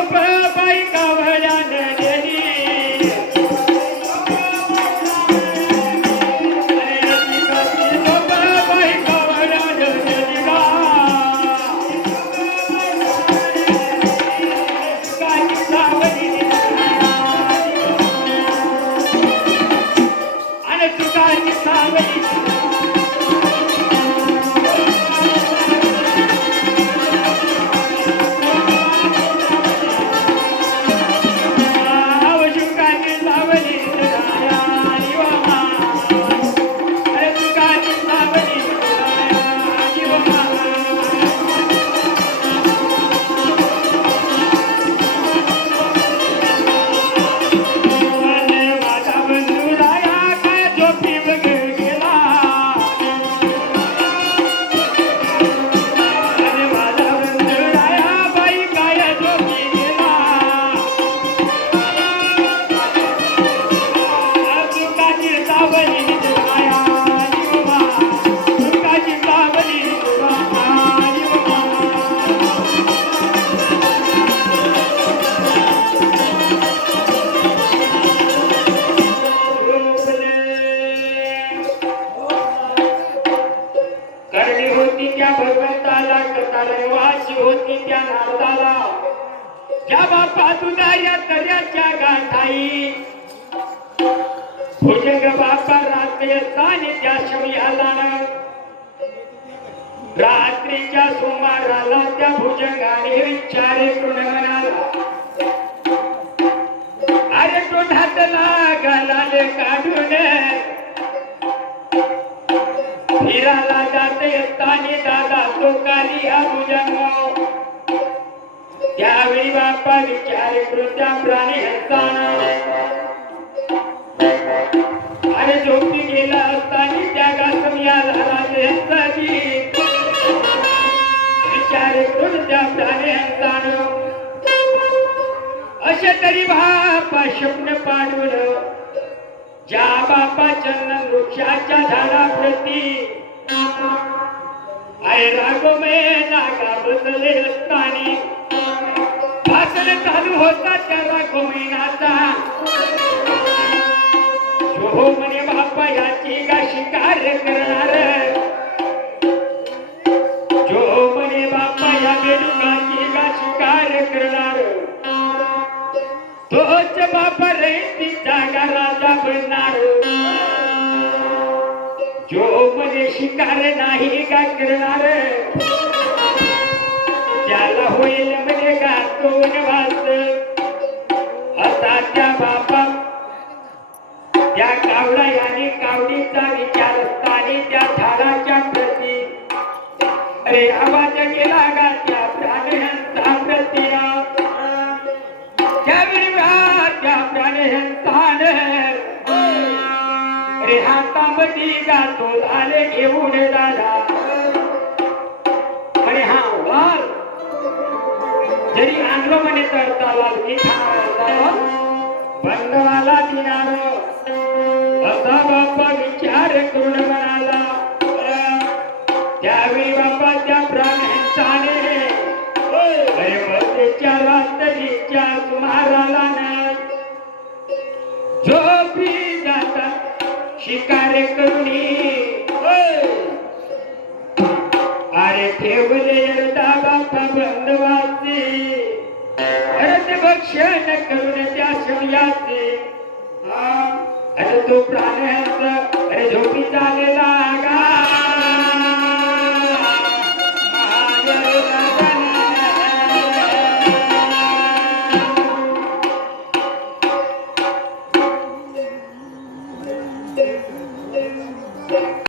झोप बाई वाची होती त्या नारदाला ज्या बापा तुझा या दर्याच्या गाठाई. भुजंग बापा रात्री स्थानी त्या शमयाला रात्रीच्या सुमाराला त्या भुजंगाने विचारे कृण अरे तो ढातला गालाले काढून. फिराला जाते असताना दादा तो काली हा भुजंग. त्यावेळी बाप्पा विचारे कृत्या प्राणी हसताना. अरे झोपी गेला असताना त्या गासम या झाला विचार कृत्या प्राणी हसताना. अशा तरी बापा स्वप्न पाडून ज्या बापा चंदन वृक्षाच्या झाडाप्रती. आय रागोमे नागा बसले असतानी. चालू होता त्याला गोविंदाचा. हो म्हणे बापा याची का शिकार करणार. जो म्हणे बापा या बेडुकाची का शिकार करणार. तोच बापा रे तिचा राजा बनणार. जो म्हणे शिकार नाही का करणार. त्याला होईल म्हणजे का तो वाज कावळा याने कावडीचा विचार असताने त्या झाडाच्या प्रती. अरे आवाज गेला गा त्या प्राण्यांचा प्रती? त्यावेळी त्या प्राण्यांचा अरे हातामध्ये गातो आले घेऊन दादा बंधवाला दिनार. असा बाप्पा विचार करून म्हणाला. त्यावेळी बाप्पा त्या प्राण्यांचाने अरे रात्रीच्या सुमाराला झोपी जातात शिकार करुणी अरे ठेवले यरदा बाप्पा बंधवाचे भक्षण करून त्या शमयाचे अरे तो प्राण्याचा